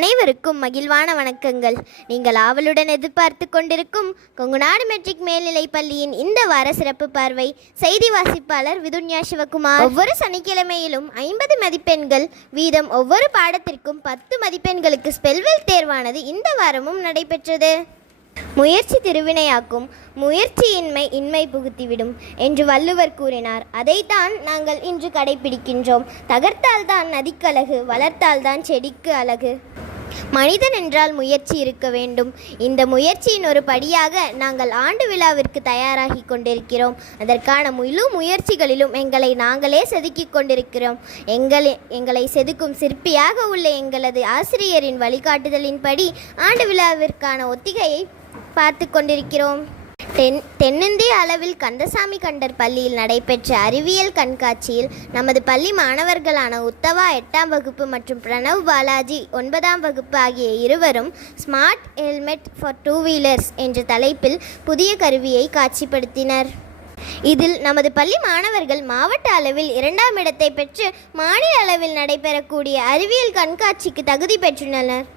அனைவருக்கும் மகிழ்வான வணக்கங்கள். நீங்கள் ஆவலுடன் எதிர்பார்த்து கொண்டிருக்கும் கொங்குநாடு மெட்ரிக் மேல்நிலைப் பள்ளியின் இந்த வார சிறப்பு பார்வை. செய்தி வாசிப்பாளர் விதுன்யா சிவகுமார். ஒவ்வொரு சனிக்கிழமையிலும் 50 மதிப்பெண்கள் வீதம் ஒவ்வொரு பாடத்திற்கும் 10 மதிப்பெண்களுக்கு ஸ்பெல்வெல் தேர்வானது இந்த வாரமும் நடைபெற்றது. முயற்சி திருவினையாக்கும், முயற்சியின்மை இன்மை புகுத்திவிடும் என்று வள்ளுவர் கூறினார். அதைத்தான் நாங்கள் இன்று கடைபிடிக்கின்றோம். தகர்த்தால்தான் நதிக்கழகு, வளர்த்தால்தான் செடிக்கு அழகு. மனிதன் என்றால் முயற்சி இருக்க வேண்டும். இந்த முயற்சியின் ஒரு படியாக நாங்கள் ஆண்டு விழாவிற்கு தயாராகி கொண்டிருக்கிறோம். அதற்கான முழு முயற்சிகளிலும் எங்களை நாங்களே செதுக்கிக் கொண்டிருக்கிறோம். எங்களை செதுக்கும் சிற்பியாக உள்ள எங்களது ஆசிரியரின் வழிகாட்டுதலின்படி ஆண்டு விழாவிற்கான ஒத்திகையை பார்த்து கொண்டிருக்கிறோம். தென்னிந்திய அளவில் கந்தசாமி கண்டர் பள்ளியில் நடைபெற்ற அறிவியல் கண்காட்சியில் நமது பள்ளி மாணவர்களான உத்தவா 8ஆம் வகுப்பு மற்றும் பிரணவ் பாலாஜி 9ஆம் வகுப்பு ஆகிய இருவரும் ஸ்மார்ட் ஹெல்மெட் ஃபார் 2 வீலர்ஸ் என்ற தலைப்பில் புதிய கருவியை காட்சிப்படுத்தினர். இதில் நமது பள்ளி மாணவர்கள் மாவட்ட அளவில் 2ஆம் இடத்தை பெற்று மாநில அளவில் நடைபெறக்கூடிய அறிவியல் கண்காட்சிக்கு தகுதி பெற்றுள்ளனர்.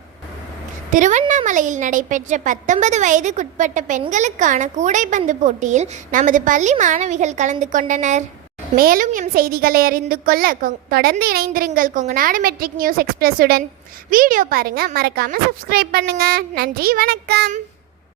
திருவண்ணாமலையில் நடைபெற்ற 19 வயதுக்குட்பட்ட பெண்களுக்கான கூடைப்பந்து போட்டியில் நமது பள்ளி மாணவிகள் கலந்து கொண்டனர். மேலும் எம் செய்திகளை அறிந்து கொள்ள தொடர்ந்து இணைந்திருங்கள் கொங்குநாடு மெட்ரிக் நியூஸ் எக்ஸ்பிரஸுடன். வீடியோ பாருங்க, மறக்காம சப்ஸ்கிரைப் பண்ணுங்க. நன்றி, வணக்கம்.